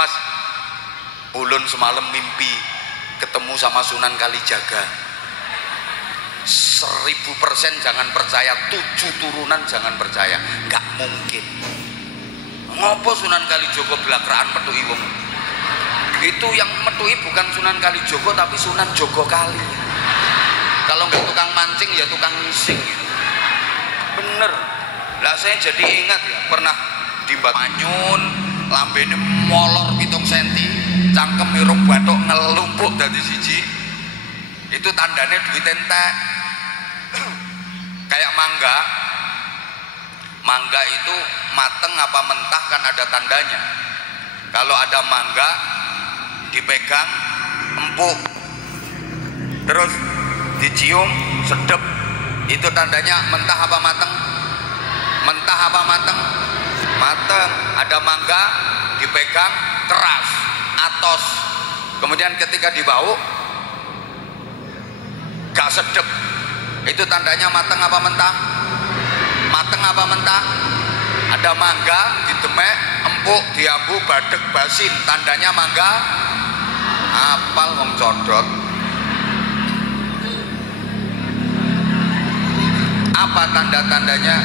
Mas, ulun semalam mimpi ketemu sama Sunan Kalijaga. 1000% jangan percaya, 7 turunan jangan percaya, nggak mungkin. Ngopo Sunan Kalijogo belakraan metui wong? Itu yang metui bukan Sunan Kalijogo tapi Sunan Jogokali. Kalau nggak tukang mancing ya tukang ngising gitu. Bener lah, saya jadi ingat ya, pernah di Manyun lambene molor 7 cm, cangkem irung bathuk ngelumpuk dadi siji. Itu tandanya duit entek. Kayak mangga itu mateng apa mentah kan ada tandanya. Kalau ada mangga dipegang empuk, terus dicium sedep, itu tandanya mentah apa mateng? Mentah apa mateng? Mateng. Ada mangga dipegang keras, atos, kemudian ketika dibau gak sedep, itu tandanya mateng apa mentah? Mateng apa mentah? Ada mangga didemek empuk, diambu badek basin, tandanya mangga. Apal wong codot. Apa tanda-tandanya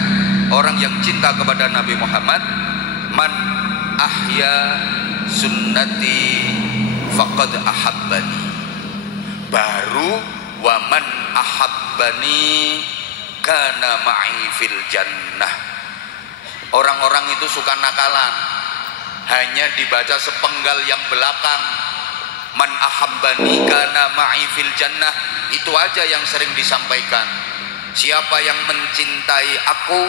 orang yang cinta kepada Nabi Muhammad? Man ahya sunnati faqad ahabbani. Baru waman ahabbani kana ma'i fil jannah. Orang-orang itu suka nakalan, hanya dibaca sepenggal yang belakang. Man ahabbani kana ma'i fil jannah, itu aja yang sering disampaikan. Siapa yang mencintai aku,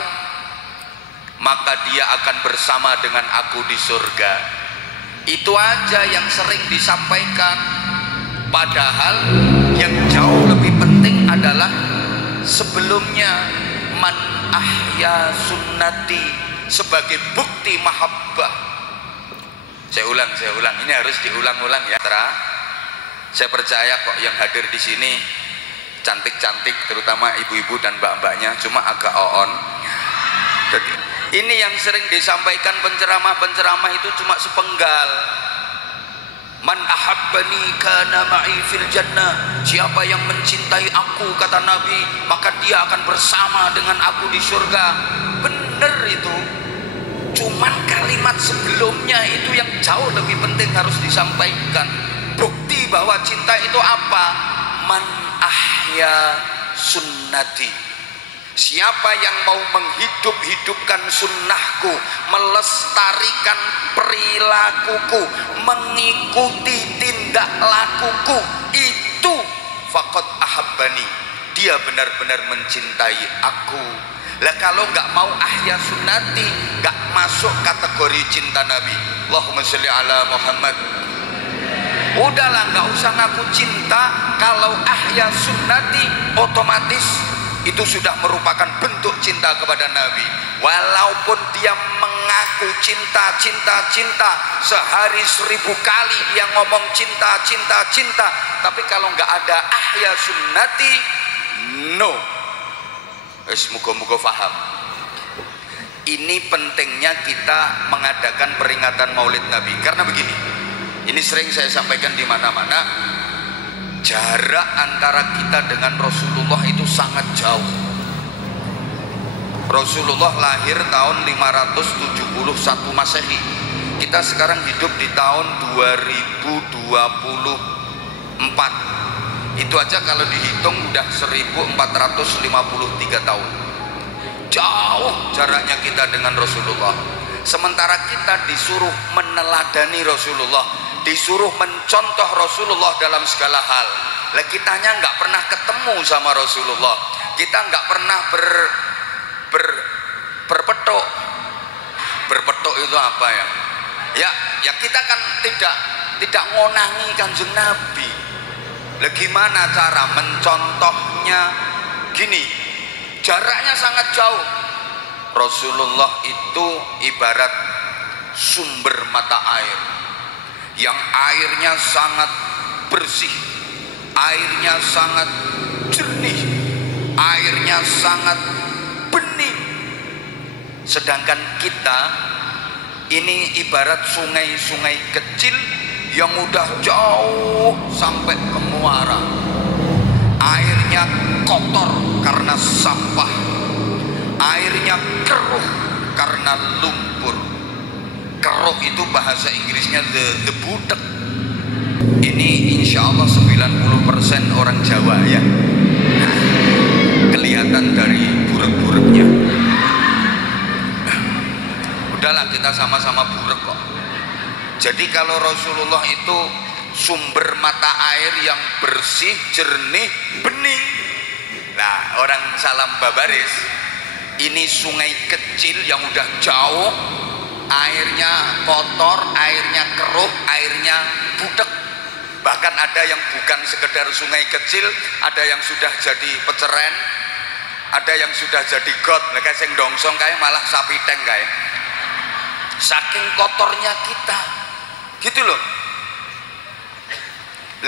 maka dia akan bersama dengan aku di surga. Itu aja yang sering disampaikan. Padahal yang jauh lebih penting adalah sebelumnya, man ahya sunnati, sebagai bukti mahabbah. Saya ulang, ini harus diulang-ulang ya. Saya percaya kok yang hadir di sini cantik-cantik, terutama ibu-ibu dan mbak-mbaknya, cuma agak oon. Jadi ini yang sering disampaikan penceramah-penceramah itu cuma sepenggal. Man ahabbani kana ma'i fil jannah. Siapa yang mencintai aku, kata Nabi, maka dia akan bersama dengan aku di surga. Bener itu. Cuman kalimat sebelumnya itu yang jauh lebih penting harus disampaikan. Bukti bahwa cinta itu apa? Man ahya sunnati. Siapa yang mau menghidup-hidupkan sunnahku, melestarikan perilakuku, mengikuti tindak lakuku, itu faqad ahabbani, dia benar-benar mencintai aku. Lah kalau nggak mau ahya sunnati, nggak masuk kategori cinta Nabi. Allahumma sholli ala Muhammad. Udahlah, nggak usah ngaku cinta. Kalau ahya sunnati, otomatis itu sudah merupakan bentuk cinta kepada Nabi. Walaupun dia mengaku cinta, sehari 1000 kali dia ngomong cinta, tapi kalau nggak ada ahya sunnati, no. Semoga-moga faham. Ini pentingnya kita mengadakan peringatan Maulid Nabi. Karena begini, ini sering saya sampaikan di mana-mana, jarak antara kita dengan Rasulullah itu sangat jauh. Rasulullah lahir tahun 571 Masehi. Kita sekarang hidup di tahun 2024. Itu aja kalau dihitung udah 1453 tahun. Jauh jaraknya kita dengan Rasulullah. Sementara kita disuruh meneladani Rasulullah, disuruh mencontoh Rasulullah dalam segala hal. Lah kitanya nggak pernah ketemu sama Rasulullah, kita nggak pernah berpetuk. Berpetuk itu apa ya? Ya kita kan tidak ngonangi Kanjeng Nabi. Lah gimana cara mencontohnya? Gini, jaraknya sangat jauh. Rasulullah itu ibarat sumber mata air yang airnya sangat bersih, airnya sangat jernih, airnya sangat bening. Sedangkan kita Ini ibarat sungai-sungai kecil yang udah jauh sampai ke muara. Airnya kotor karena sampah, airnya keruh karena lumpur. Keruh itu bahasa Inggrisnya the budek. Ini insya Allah 90% orang Jawa ya. Nah, kelihatan dari burek-bureknya. Udahlah, kita sama-sama burek kok. Jadi kalau Rasulullah itu sumber mata air yang bersih, jernih, bening. Nah, orang Salam Babaris ini sungai kecil yang udah jauh, airnya kotor, airnya keruh, airnya budek. Bahkan ada yang bukan sekedar sungai kecil, ada yang sudah jadi peceren, ada yang sudah jadi got. Nah, kayak sing dongsong kayak malah sapi teng kayak. Saking kotornya kita, gitu loh.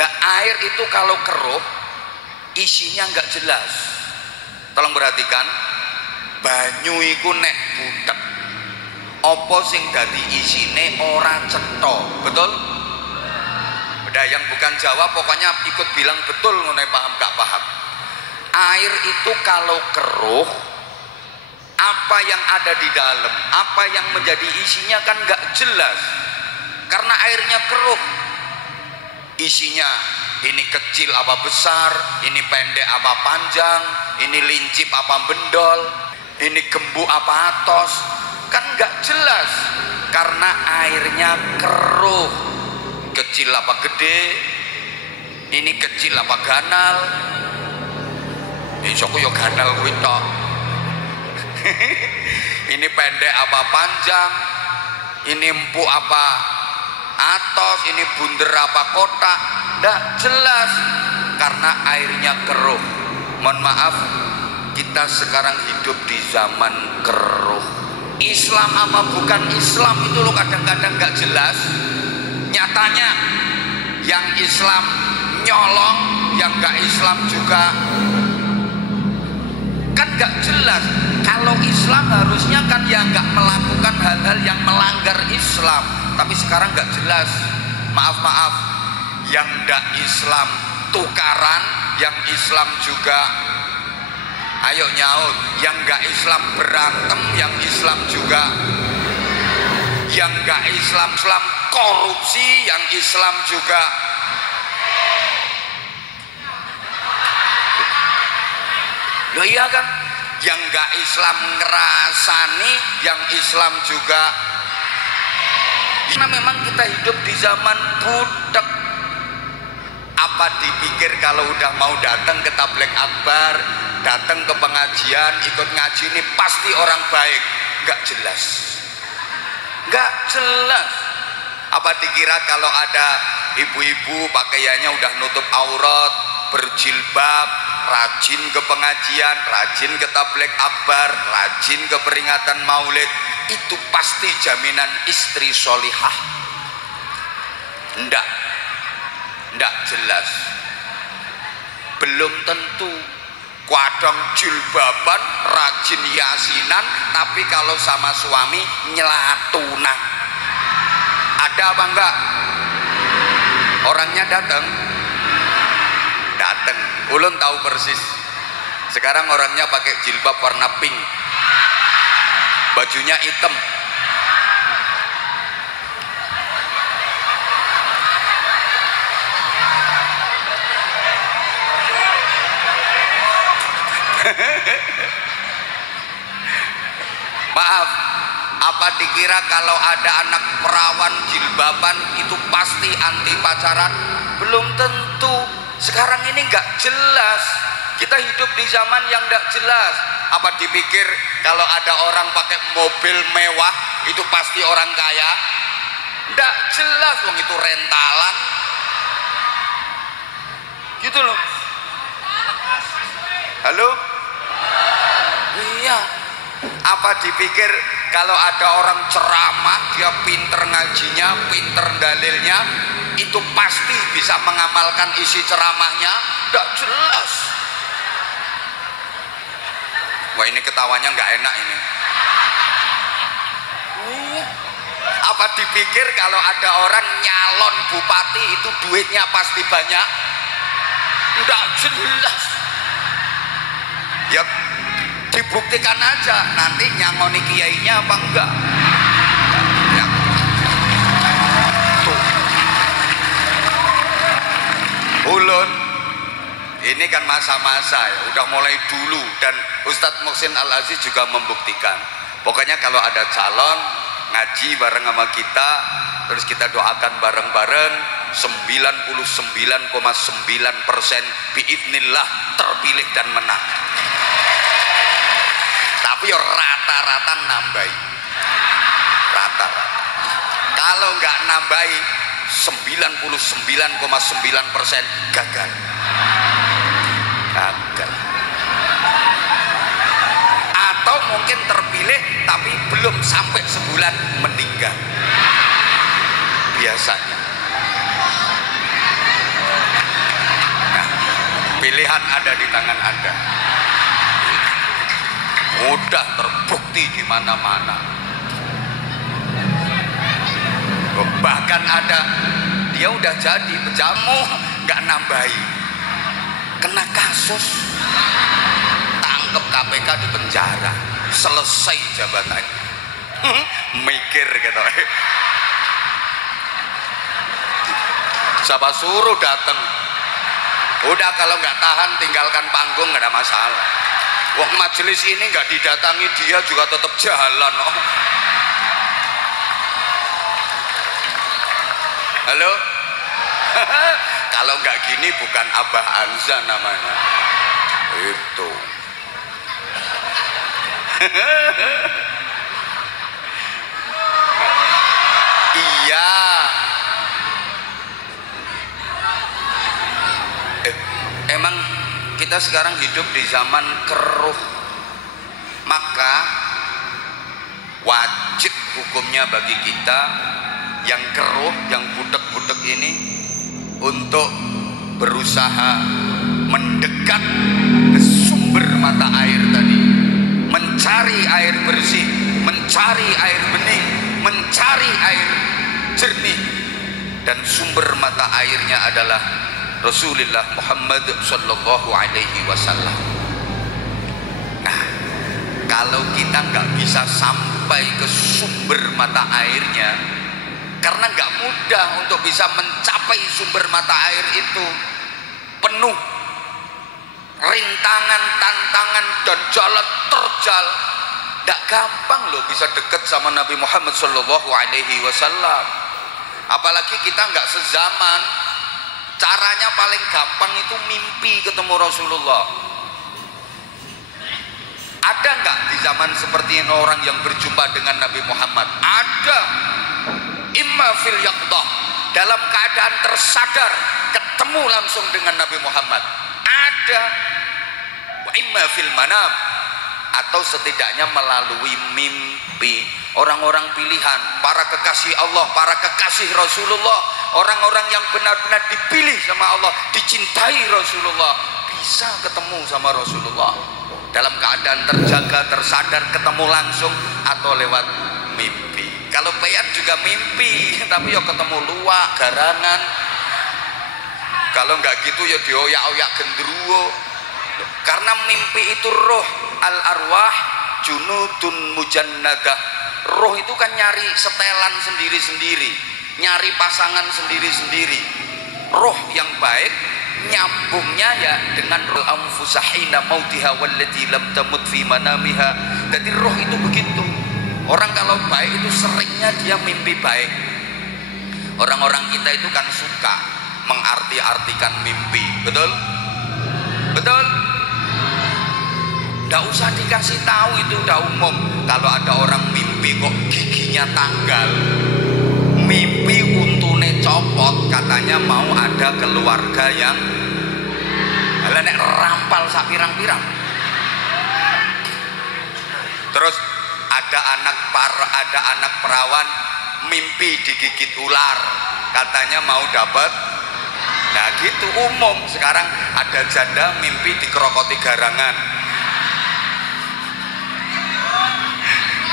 Lah air itu kalau keruh, isinya nggak jelas. Tolong perhatikan, banyu iku nek budek, apa sing dadi isine ora cetha, betul? Udah, yang bukan Jawa pokoknya ikut bilang betul, ngono paham gak paham. Air itu kalau keruh, apa yang ada di dalam, apa yang menjadi isinya kan nggak jelas, karena airnya keruh. Isinya ini kecil apa besar, ini pendek apa panjang, ini lincip apa bendol, ini gembuk apa atos, kan nggak jelas karena airnya keruh. Kecil apa gede, ini kecil apa ganal, isoku yo ganal kuwi tok. Ini pendek apa panjang, ini empuk apa atos, ini bunder apa kotak, nggak jelas karena airnya keruh. Mohon maaf, kita sekarang hidup di zaman keruh. Islam apa bukan Islam itu lo kadang-kadang nggak jelas. Nyatanya yang Islam nyolong, yang nggak Islam juga kan nggak jelas. Kalau Islam harusnya kan ya nggak melakukan hal-hal yang melanggar Islam, tapi sekarang nggak jelas. Maaf, yang nggak Islam tukaran, yang Islam juga ayo nyaut, yang nggak Islam berantem, yang Islam juga, yang nggak Islam korupsi, yang Islam juga. Loh iya kan, yang nggak Islam ngerasani, yang Islam juga. Karena memang kita hidup di zaman budek. Apa dipikir kalau udah mau datang ke tabligh akbar, datang ke pengajian, ikut ngaji ini pasti orang baik? Nggak jelas, nggak jelas. Apa dikira kalau ada ibu-ibu pakaiannya udah nutup aurat, berjilbab, rajin ke pengajian, rajin ke tabligh akbar, rajin ke peringatan maulid, itu pasti jaminan istri solihah? Ndak jelas. Belum tentu. Kadang jilbaban, rajin yasinan, tapi kalau sama suami nyelatunan. Ada apa enggak? Orangnya datang, ulun tahu persis. Sekarang orangnya pakai jilbab warna pink, bajunya hitam, maaf, apa dikira kalau ada anak perawan jilbaban itu pasti anti pacaran? Belum tentu. Sekarang ini nggak jelas. Kita hidup di zaman yang nggak jelas. Apa dipikir kalau ada orang pakai mobil mewah itu pasti orang kaya? Nggak jelas, wong itu rentalan. Gitu loh. Halo? Iya. Apa dipikir kalau ada orang ceramah, dia pinter ngajinya, pinter dalilnya, itu pasti bisa mengamalkan isi ceramahnya? Nggak jelas. Wah, ini ketawanya nggak enak ini. Apa dipikir kalau ada orang nyalon bupati itu duitnya pasti banyak? Enggak jelas. Ya dibuktikan aja nanti nyangoni kiainya apa enggak. Ya. Tuh. Ulun ini kan masa-masa ya, udah mulai dulu, dan Ustadz Muhsin Al-Aziz juga membuktikan. Pokoknya kalau ada calon ngaji bareng sama kita, terus kita doakan bareng-bareng, 99,9% biidznillah terpilih dan menang. Tapi ya rata-rata nambahi, rata-rata. Kalau nggak nambahi 99,9% gagal. Gagal. Atau mungkin terpilih tapi belum sampai sebulan meninggal biasanya. Nah, pilihan ada di tangan Anda, mudah terbukti di mana-mana. Bahkan ada dia udah jadi pejamu nggak nambahi, kena kasus, tangkep KPK di penjara, selesai jabatannya. Mikir gitu. Siapa suruh datang? Udah kalau nggak tahan tinggalkan panggung, nggak ada masalah. Wah, majelis ini nggak didatangi dia juga tetap jalan. Oh. Halo? Kalau nggak gini bukan Abah Anza namanya. Itu. Iya. Emang kita sekarang hidup di zaman keruh, maka wajib hukumnya bagi kita yang keruh, yang butek-butek ini untuk berusaha mendekat ke sumber mata air tadi, mencari air bersih, mencari air bening, mencari air jernih, dan sumber mata airnya adalah Rasulullah Muhammad Sallallahu Alaihi Wasallam. Nah, kalau kita nggak bisa sampai ke sumber mata airnya, karena nggak mudah untuk bisa mencapai sumber mata air itu, penuh rintangan, tantangan, dan jalan terjal. Nggak gampang loh bisa dekat sama Nabi Muhammad Sallallahu Alaihi Wasallam. Apalagi kita nggak sezaman. Caranya paling gampang itu mimpi ketemu Rasulullah. Ada nggak di zaman seperti ini orang yang berjumpa dengan Nabi Muhammad? Ada. Imma fil yaqdah, dalam keadaan tersadar ketemu langsung dengan Nabi Muhammad. Ada. Wa imma fil manam, atau setidaknya melalui mimpi. Orang-orang pilihan, para kekasih Allah, para kekasih Rasulullah, orang-orang yang benar-benar dipilih sama Allah, dicintai Rasulullah, bisa ketemu sama Rasulullah dalam keadaan terjaga, tersadar, ketemu langsung atau lewat mimpi. Kalau peyat juga mimpi, tapi ya ketemu luwak, garangan. Kalau nggak gitu ya dioyak-oyak gendruwo. Karena mimpi itu roh, al-arwah junudun mujannadah. Roh itu kan nyari setelan sendiri-sendiri, nyari pasangan sendiri-sendiri. Roh yang baik nyambungnya ya dengan roh anfusahina mautiha wallati lam tamut fi manamiha. Jadi roh itu begitu. Orang kalau baik itu seringnya dia mimpi baik. Orang-orang kita itu kan suka mengarti-artikan mimpi, betul? Betul? Nggak usah dikasih tahu, itu udah umum. Kalau ada orang mimpi kok giginya tanggal, mimpi untune copot, katanya mau ada keluarga yang nek rampal sak pirang-pirang. Terus ada anak perawan mimpi digigit ular, katanya mau dapat. Nah gitu umum. Sekarang ada janda mimpi dikerokoti garangan.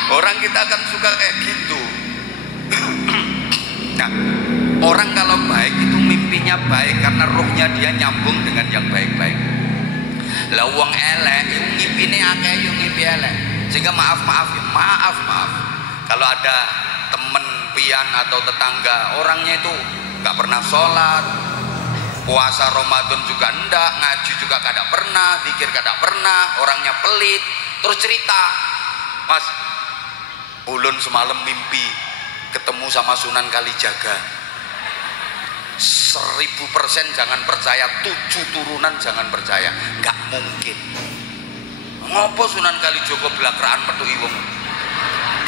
Orang kita kan suka kayak gitu. Orang kalau baik itu mimpinya baik karena rohnya dia nyambung dengan yang baik-baik. Lah wong elek iku ngipine akeh yo ngipi elek. Sehingga maaf kalau ada temen pian atau tetangga orangnya itu nggak pernah sholat, puasa Ramadan juga enggak, ngaji juga kada pernah, zikir kada pernah, orangnya pelit, terus cerita, Mas, ulun semalam mimpi ketemu sama Sunan Kalijaga. 1000% jangan percaya, 7 turunan jangan percaya, nggak mungkin. Ngopo Sunan Kalijogo belakraan metui wong?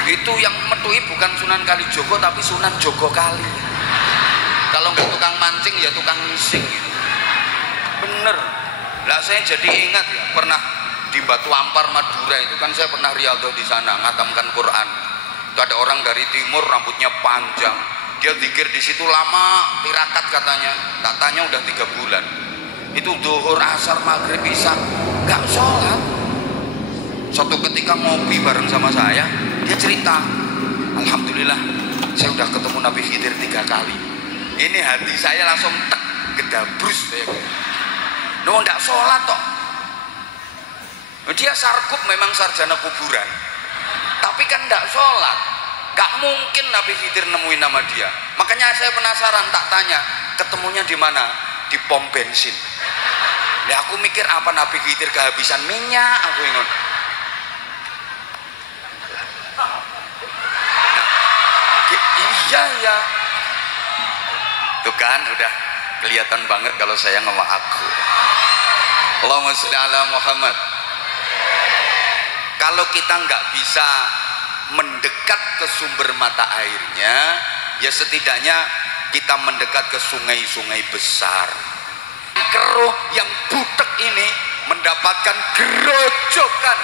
Itu yang metui bukan Sunan Kalijogo tapi Sunan Jogo Kali. Kalau nggak tukang mancing ya tukang ngising gitu. Bener. Lah saya jadi ingat ya, pernah di Batu Ampar Madura itu kan saya pernah riyadhah di sana ngatamkan Quran. Itu ada orang dari timur rambutnya panjang. Dia zikir di situ lama, tirakat katanya. Tak tanya udah 3 bulan. Itu zuhur, asar, maghrib, isya nggak sholat. Suatu ketika ngopi bareng sama saya, dia cerita, alhamdulillah saya udah ketemu Nabi Khidir 3 kali. Ini hati saya langsung tek, gedabrus saya. No, nggak sholat toh. Dia sarkup memang sarjana kuburan, tapi kan nggak sholat. Nggak mungkin Nabi Khidir nemuin nama dia. Makanya saya penasaran, tak tanya ketemunya di mana, di pom bensin. Ya aku mikir apa Nabi Khidir kehabisan minyak, aku ingat. Iya ya, tuh kan udah kelihatan banget kalau saya ngomong aku. Allahumma sholli ala Muhammad. Kalau kita nggak bisa mendekat ke sumber mata airnya, ya setidaknya kita mendekat ke sungai-sungai besar. Keruh yang butek ini mendapatkan gerojokan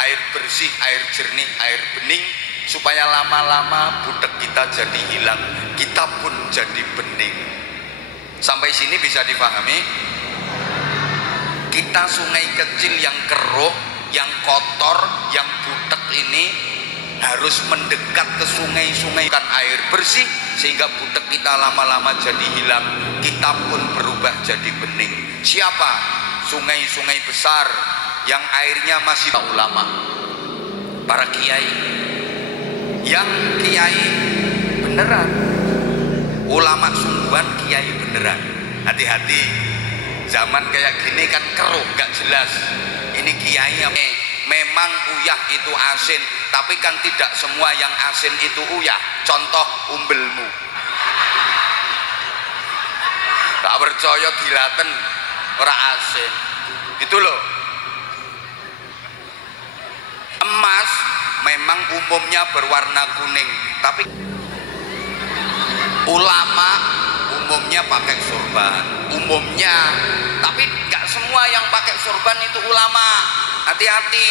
air bersih, air jernih, air bening, supaya lama-lama butek kita jadi hilang, kita pun jadi bening. Sampai sini bisa dipahami? Kita sungai kecil yang keruh, yang kotor, yang butek ini harus mendekat ke sungai-sungai kan air bersih, sehingga butek kita lama-lama jadi hilang, kita pun berubah jadi bening. Siapa? Sungai-sungai besar yang airnya masih ulama, para kiai, yang kiai beneran, ulama sungguhan, kiai beneran. Hati-hati, zaman kayak gini kan keruh, gak jelas. Ini kiai yang memang uyah itu asin, tapi kan tidak semua yang asin itu uyah. Contoh umbelmu, gak percaya dilaten ora asin gitu loh. Emas memang umumnya berwarna kuning, tapi ulama umumnya pakai sorban, umumnya, tapi nggak semua yang pakai sorban itu ulama. Hati-hati,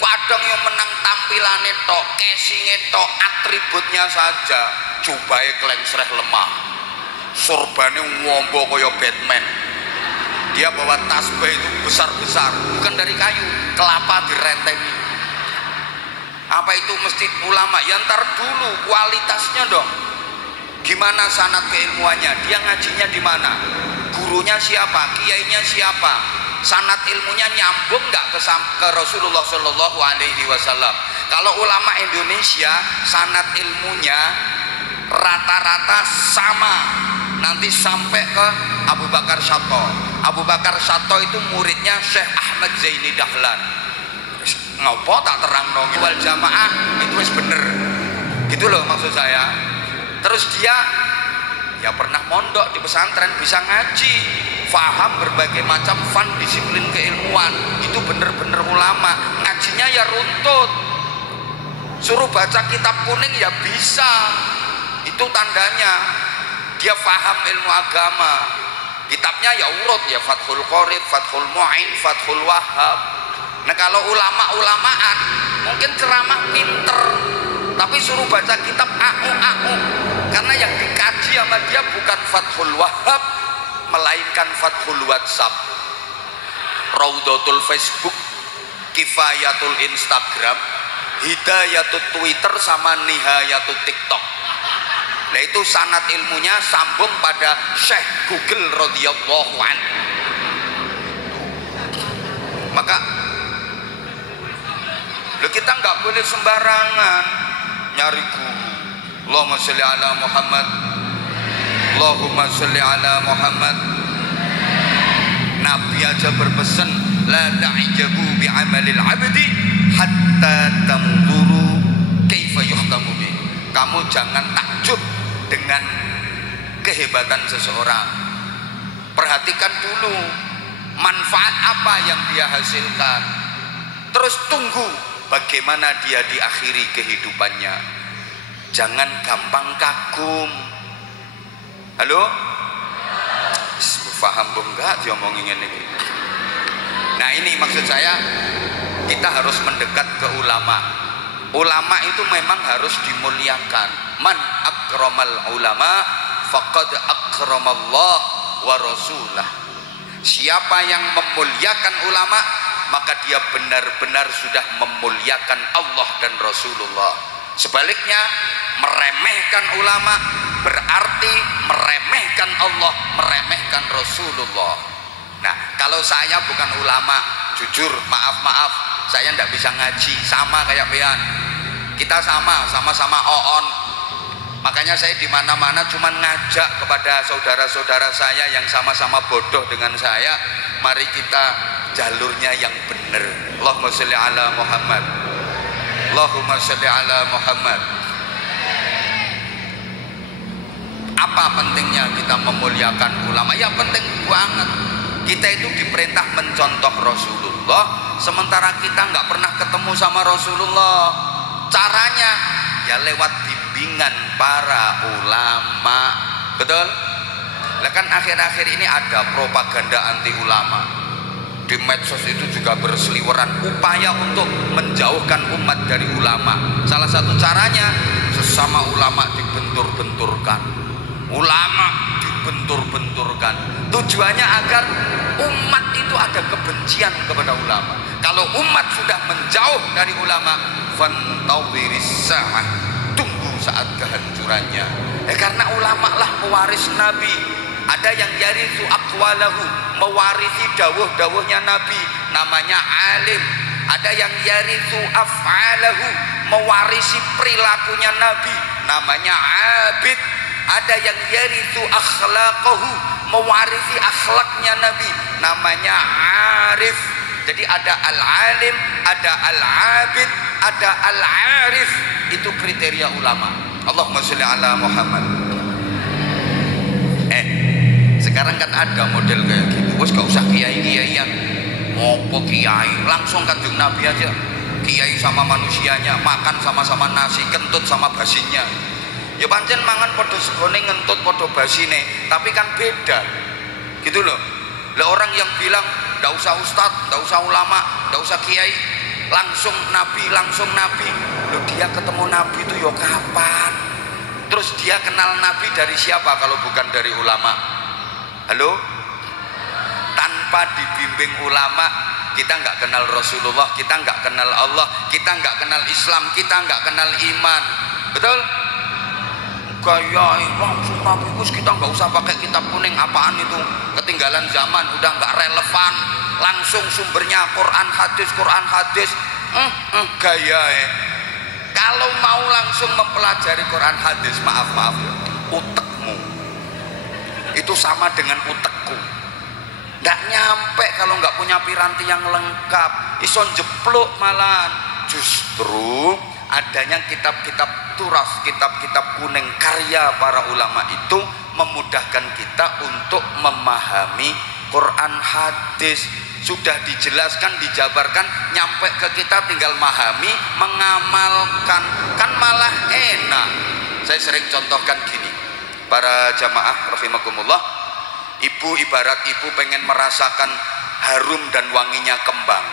kadang yang menang tampilannya tok, casingnya tok, atributnya saja, jubahe klengsreh lemah, sorbannya ngombo koyo Batman. Dia bawa tasbih itu besar-besar, bukan dari kayu, kelapa direntengi. Apa itu mesti ulama? Ya ntar dulu kualitasnya dong. Gimana sanad keilmuannya? Dia ngajinya di mana? Gurunya siapa? Kiainya siapa? Sanad ilmunya nyambung nggak ke Rasulullah Shallallahu Alaihi Wasallam? Kalau ulama Indonesia sanad ilmunya rata-rata sama, nanti sampai ke Abu Bakar Syato. Abu Bakar Syato itu muridnya Syekh Ahmad Zaini Dahlan. Ngopo tak terang dong wal jamaah itu wis bener gitu loh maksud saya. Terus dia ya pernah mondok di pesantren, bisa ngaji, faham berbagai macam fan disiplin keilmuan, itu bener-bener ulama. Ngajinya ya runtut, suruh baca kitab kuning ya bisa, itu tandanya dia faham ilmu agama. Kitabnya ya urut ya, Fathul Qorib, Fathul Mu'in, Fathul Wahhab. Nah kalau ulama-ulamaan mungkin ceramah pinter, tapi suruh baca kitab au, karena yang dikaji sama dia bukan Fathul Wahhab, melainkan Fathul WhatsApp, Raudatul Facebook, Kifayatul Instagram, Hidayatul Twitter, sama Nihayatul TikTok. Nah itu sanad ilmunya sambung pada Syekh Google radhiyallahu anhu. Maka kita nggak boleh sembarangan nyari guru. Allahumma sholli ala Muhammad, Allahumma sholli ala Muhammad. Nabi aja berpesan, la ta'jabu bi'amalil abdi hatta tanzuru kaifa yuhkamu bi. Kamu jangan takjub dengan kehebatan seseorang. Perhatikan dulu manfaat apa yang dia hasilkan. Terus tunggu bagaimana dia diakhiri kehidupannya. Jangan gampang kagum. Halo? Paham belum enggak diomongin ini? Nah ini maksud saya, kita harus mendekat ke ulama. Ulama itu memang harus dimuliakan. Man akramal ulama faqad akramallah wa rasulah. Siapa yang memuliakan ulama, maka dia benar-benar sudah memuliakan Allah dan Rasulullah. Sebaliknya, meremehkan ulama berarti meremehkan Allah, meremehkan Rasulullah. Nah, kalau saya bukan ulama, jujur, maaf, saya tidak bisa ngaji, sama kayak Bean. Kita sama-sama oon. Makanya saya di mana-mana cuma ngajak kepada saudara-saudara saya yang sama-sama bodoh dengan saya, mari kita jalurnya yang benar. Allahumma sholli ala Muhammad. Allahumma sholli ala Muhammad. Apa pentingnya kita memuliakan ulama? Ya penting banget. Kita itu diperintah mencontoh Rasulullah, sementara kita nggak pernah ketemu sama Rasulullah. Caranya ya lewat bimbingan para ulama. Betul? Lah kan akhir-akhir ini ada propaganda anti ulama. Di medsos itu juga berseliweran upaya untuk menjauhkan umat dari ulama. Salah satu caranya sesama ulama dibentur-benturkan. Ulama dibentur-benturkan. Tujuannya agar umat itu ada kebencian kepada ulama. Kalau umat sudah menjauh dari ulama, fantadhiris sa'ah, tunggu saat kehancurannya. Karena ulama lah pewaris Nabi. Ada yang yarithu aqwalahu, mewarisi dawuh-dawuhnya Nabi, namanya alim. Ada yang yarithu af'alahu, mewarisi perilakunya Nabi, namanya abid. Ada yang yarithu akhlaqahu, mewarisi akhlaknya Nabi, namanya arif. Jadi ada al-alim, ada al-abid, ada al-arif. Itu kriteria ulama. Allahumma sholli ala Muhammad. Sekarang kan ada model kayak gitu. Wes gak usah kiai-kiaian. Ngopo kiai, langsung kanjeng Nabi aja. Kiai sama manusianya, makan sama-sama nasi, kentut sama basinya. Ya pancen mangan podo segone, ngentut podo basine, tapi kan beda. Gitu loh. Lah orang yang bilang ndak usah ustadz, ndak usah ulama, ndak usah kiai, langsung Nabi. Loh dia ketemu Nabi itu yo kapan? Terus dia kenal Nabi dari siapa kalau bukan dari ulama? Halo? Tanpa dibimbing ulama, kita nggak kenal Rasulullah, kita nggak kenal Allah, kita nggak kenal Islam, kita nggak kenal iman. Betul? Gaya langsung Nabi, kita nggak usah pakai kitab kuning, apaan itu? Ketinggalan zaman, udah nggak relevan. Langsung sumbernya Quran hadis. Gaya Kalau mau langsung mempelajari Quran hadis, maaf ya, utekmu itu sama dengan utekku. Nggak nyampe kalau nggak punya piranti yang lengkap, ison jepluk malahan. Justru adanya kitab-kitab turas, kitab-kitab kuning karya para ulama itu memudahkan kita untuk memahami Quran hadis. Sudah dijelaskan, dijabarkan, nyampe ke kita tinggal memahami, mengamalkan, kan malah enak. Saya sering contohkan gini, para jamaah rahimakumullah, ibu ibarat ibu pengen merasakan harum dan wanginya kembang.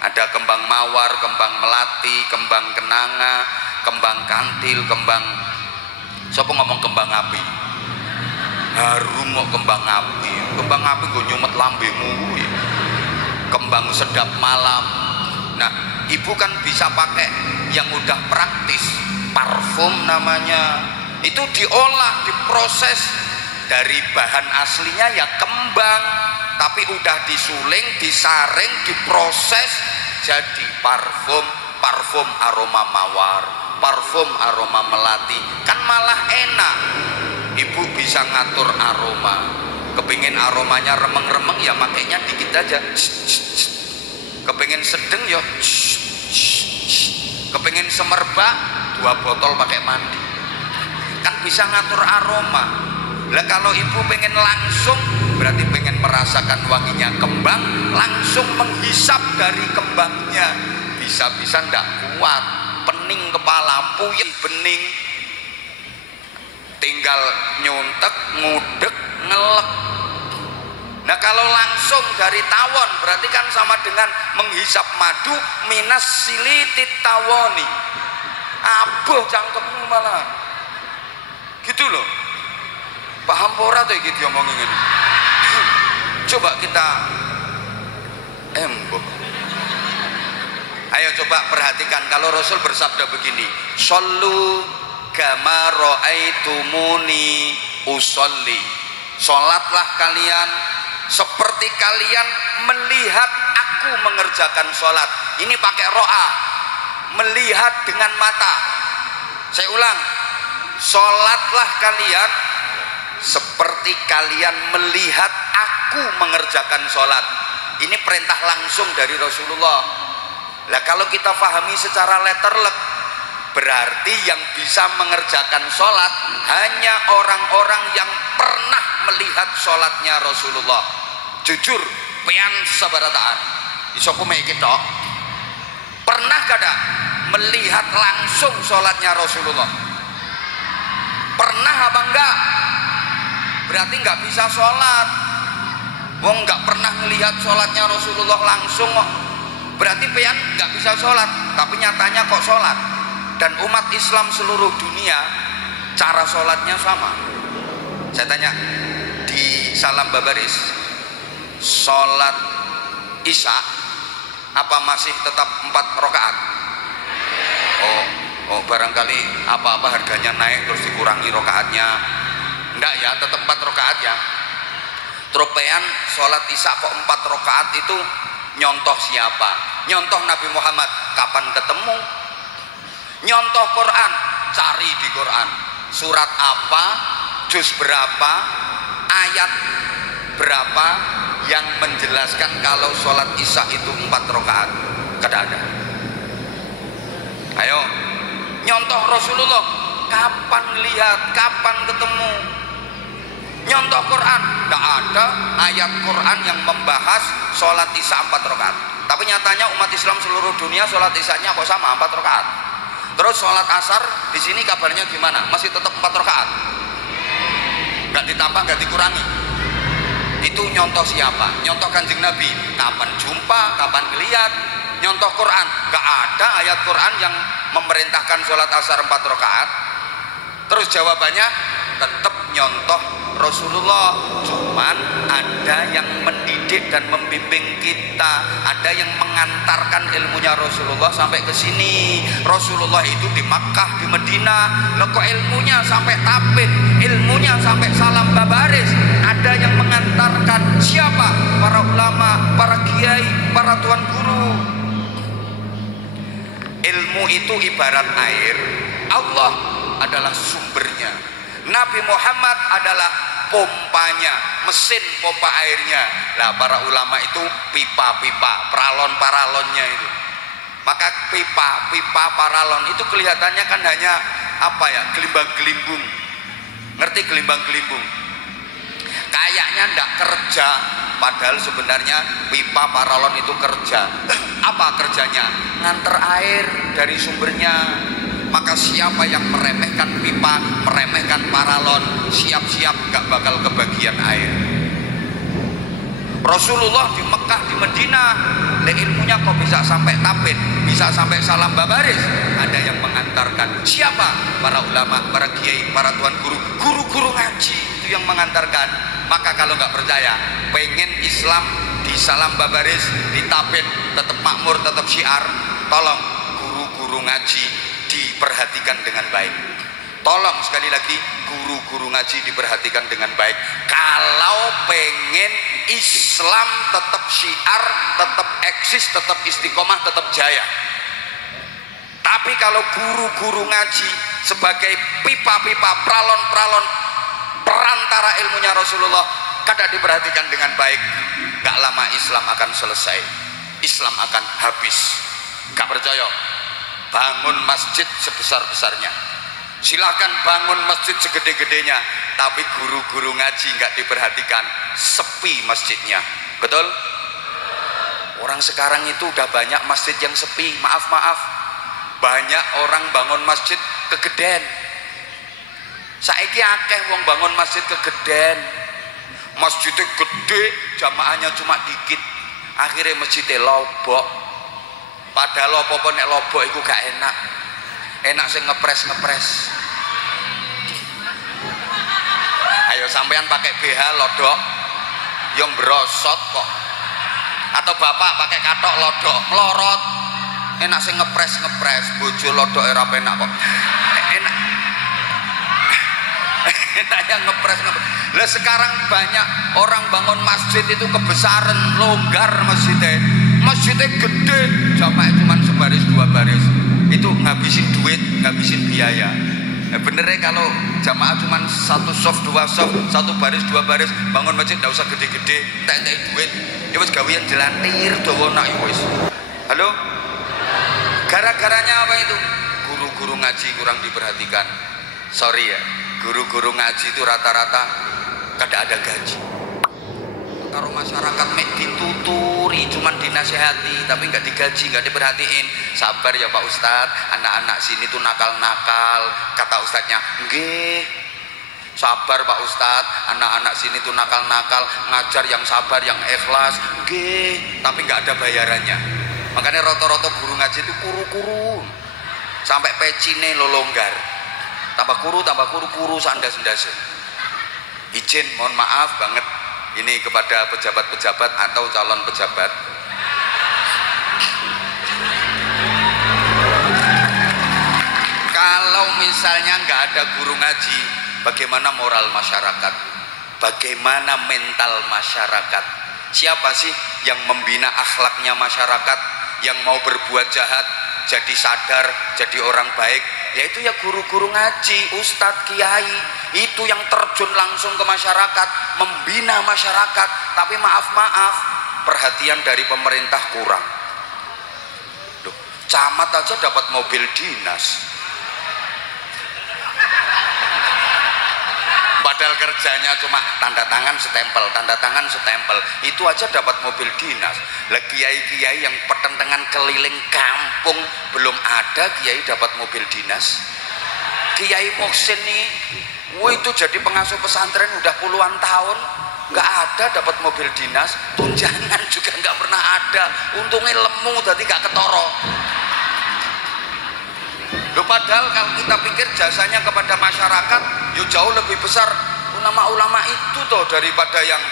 Ada kembang mawar, kembang melati, kembang kenanga, kembang kantil, kembang, siapa ngomong kembang api? Harum kok kembang api gue nyumet lambemu. Kembang sedap malam. Nah, ibu kan bisa pakai yang udah praktis, parfum namanya, itu diolah, diproses dari bahan aslinya ya kembang, tapi udah disuling, disaring, diproses jadi parfum, parfum aroma mawar, parfum aroma melati, kan malah enak. Ibu bisa ngatur aroma, kepingin aromanya remeng-remeng ya makanya dikit aja, kepingin sedeng ya, kepingin semerbak 2 botol pakai mandi, kan bisa ngatur aroma. Lah kalau ibu pengen langsung, berarti pengen merasakan wanginya kembang, langsung menghisap dari kembangnya, bisa-bisa ndak kuat, pening kepala, puyeng bening, tinggal nyuntek, ngudek, ngelek. Nah kalau langsung dari tawon berarti kan sama dengan menghisap madu minas silitit tawoni, abuh cangkemmu malah gitu loh. Paham ora tuh gitu ngomongin ini. Coba kita embok. Ayo coba perhatikan kalau Rasul bersabda begini, shollu kama ra'aitumuni usolli, sholatlah kalian seperti kalian melihat aku mengerjakan sholat. Ini pakai ro'a, melihat dengan mata. Saya ulang, sholatlah kalian seperti kalian melihat aku mengerjakan sholat. Ini perintah langsung dari Rasulullah. Lah kalau kita pahami secara letterlek, berarti yang bisa mengerjakan sholat hanya orang-orang yang pernah melihat sholatnya Rasulullah. Jujur, pian sabarataan isoku iki tok. Pernah kada melihat langsung sholatnya Rasulullah? Pernah apa enggak? Berarti nggak bisa sholat. Wong nggak pernah melihat sholatnya Rasulullah langsung kok, berarti pian nggak bisa sholat. Tapi nyatanya kok sholat. Dan umat Islam seluruh dunia cara sholatnya sama. Saya tanya di salam babaris, sholat isya apa masih tetap 4 rakaat? Oh barangkali apa-apa harganya naik terus dikurangi rakaatnya. Enggak ya, tetap 4 rakaat ya. Tropean sholat isya kok 4 rakaat itu nyontoh siapa? Nyontoh Nabi Muhammad. Kapan ketemu? Nyontoh Quran, cari di Quran surat apa, juz berapa, ayat berapa yang menjelaskan kalau sholat isya itu 4 rakaat. Kada ada. Ayo nyontoh Rasulullah, kapan lihat, kapan ketemu. Nyontoh Quran, tidak ada ayat Quran yang membahas sholat isya 4 rakaat. Tapi nyatanya umat Islam seluruh dunia sholat isyanya kok sama 4 rakaat. Terus sholat asar di sini kabarnya gimana? Masih tetap 4 rakaat? Nggak ditambah, nggak dikurangi. Itu nyontoh siapa? Nyontoh Kanjeng Nabi. Kapan jumpa? Kapan lihat? Nyontoh Quran, nggak ada ayat Quran yang memerintahkan sholat asar 4 rakaat. Terus jawabannya tetap nyontoh Rasulullah, cuman ada yang mendidik dan membimbing kita, ada yang mengantarkan ilmunya Rasulullah sampai ke sini. Rasulullah itu di Makkah, di Madinah, loh kok ilmunya sampai tabib, ilmunya sampai salam babaris. Ada yang mengantarkan siapa? Para ulama, para kiai, para tuan guru. Ilmu itu ibarat air, Allah adalah sumbernya, Nabi Muhammad adalah pompanya, mesin pompa airnya. Nah para ulama itu pipa-pipa, paralon-paralonnya itu. Maka pipa-pipa paralon itu kelihatannya kan hanya apa ya, gelimbang-gelimbung. Ngerti gelimbang-gelimbung? Kayaknya ndak kerja, padahal sebenarnya pipa paralon itu kerja. Apa kerjanya? Nganter air dari sumbernya. Maka siapa yang meremehkan pipa, meremehkan paralon, siap-siap gak bakal kebagian air. Rasulullah di Mekah, di Madinah, ilmunya kok bisa sampai tabib, bisa sampai salam babaris. Ada yang mengantarkan. Siapa? Para ulama, para kiai, para tuan guru, guru-guru ngaji itu yang mengantarkan. Maka kalau nggak percaya, pengen Islam di salam babaris, di tabib, tetap makmur, tetap syiar, tolong guru-guru ngaji diperhatikan dengan baik. Tolong sekali lagi guru-guru ngaji diperhatikan dengan baik. Kalau pengen Islam tetap syiar, tetap eksis, tetap istiqomah, tetap jaya. Tapi kalau guru-guru ngaji sebagai pipa-pipa, pralon-pralon perantara ilmunya Rasulullah kada diperhatikan dengan baik, gak lama Islam akan selesai, Islam akan habis. Gak percaya? Bangun masjid sebesar-besarnya, silahkan bangun masjid segede-gedenya, tapi guru-guru ngaji nggak diperhatikan, sepi masjidnya. Betul? Orang sekarang itu udah banyak masjid yang sepi. Maaf, banyak orang bangun masjid kegeden. Saiki akeh wong bangun masjid kegeden, masjidnya gede, jamaahnya cuma dikit, akhirnya masjidnya lobok. Padahal apa-apa nek lobok itu gak enak, enak sing ngepres. Ayo sampean pakai BH lodok yang berosot kok, atau bapak pakai katok lodok melorot, enak sing ngepres. Bojo lodok era penak kok, enak yang ngepres. Lah sekarang banyak orang bangun masjid itu kebesaran, longgar masjidnya gede, jamaah cuma sebaris dua baris, itu ngabisin duit, ngabisin biaya. Benernya kalau jamaah cuma satu soft, dua soft, satu baris, dua baris, bangun masjid tidak usah gede-gede, tak duit, ya wis gawian jelantir dawa nak wis. Halo? Gara-garanya apa itu? Guru-guru ngaji kurang diperhatikan. Sorry ya, guru-guru ngaji itu rata-rata kada ada gaji. Kalau masyarakat mek dituturi, cuman dinasehati, tapi nggak digaji, nggak diperhatiin. Sabar ya Pak Ustadz, anak-anak sini tuh nakal-nakal. Kata ustadznya, nggih. Sabar Pak Ustadz, anak-anak sini tuh nakal-nakal, ngajar yang sabar, yang ikhlas, nggih. Tapi nggak ada bayarannya. Makanya rata-rata guru ngaji itu kuru-kuru, sampai pecine lo longgar. Tambah kuru, sandas-sendase. Izin, mohon maaf banget ini kepada pejabat-pejabat atau calon pejabat. Kalau misalnya nggak ada guru ngaji, bagaimana moral masyarakat? Bagaimana mental masyarakat? Siapa sih yang membina akhlaknya masyarakat, yang mau berbuat jahat jadi sadar, jadi orang baik? Yaitu ya guru-guru ngaji, ustadz, kiai, itu yang terjun langsung ke masyarakat, membina masyarakat. Tapi maaf, perhatian dari pemerintah kurang. Duh, camat aja dapat mobil dinas, padahal kerjanya cuma tanda tangan stempel, itu aja dapat mobil dinas. Lah kiai-kiai yang pertentangan keliling kampung belum ada kiai dapat mobil dinas. Kiai Muhsin nih, itu jadi pengasuh pesantren udah puluhan tahun, nggak ada dapat mobil dinas, tunjangan juga nggak pernah ada. Untungnya lemu tadi nggak ketoro. Loh, padahal kalau kita pikir jasanya kepada masyarakat yo jauh lebih besar ulama-ulama itu toh daripada yang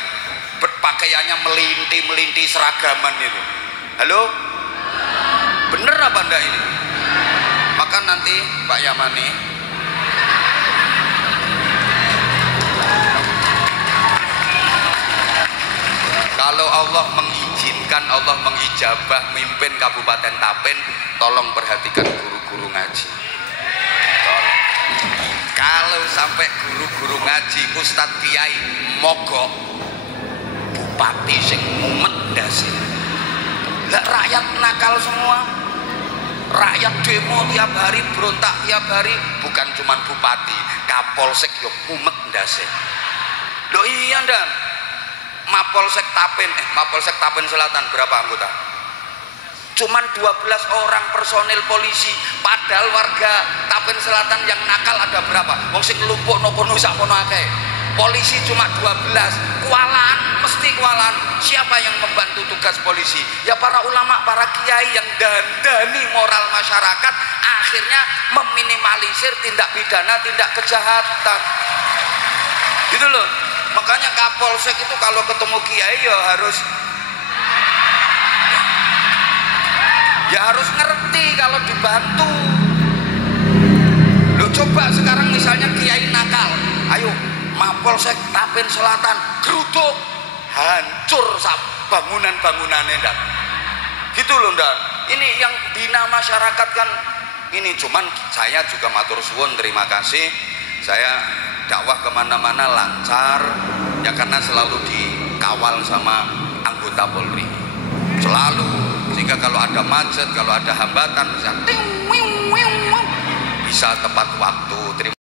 berpakaiannya melinti seragaman itu. Halo? Bener apa enggak ini? Maka nanti Pak Yamani, kalau Allah mengizinkan, Allah mengijabah mimpin Kabupaten Tapen, tolong perhatikan guru-guru ngaji. Tolong. Kalau sampai guru-guru ngaji, ustadz kiai mogok, bupati sing mumet ndase. Lah rakyat nakal semua. Rakyat demo tiap hari, berontak tiap hari, bukan cuman bupati, kapolsek yo mumet ndase. Loh iya dan Mapolsek Tapen Selatan berapa anggota? Cuman 12 orang personil polisi, padahal warga Tapen Selatan yang nakal ada berapa? Wong sing lumpuh nopo sakmono akeh. Polisi cuma 12. Mesti kualan. Siapa yang membantu tugas polisi? Ya para ulama, para kiai yang dandani moral masyarakat, akhirnya meminimalisir tindak pidana, tindak kejahatan. Gitu loh. Makanya Kapolsek itu kalau ketemu kiai ya harus ngerti kalau dibantu. Loh coba sekarang misalnya Polsek Tapen Selatan geruduk, hancur bangunan-bangunannya dan gitu loh dan ini yang bina masyarakat kan ini. Cuman saya juga matur suwun, terima kasih, saya dakwah kemana-mana lancar ya karena selalu dikawal sama anggota Polri selalu, sehingga kalau ada macet, kalau ada hambatan bisa tepat waktu. Terima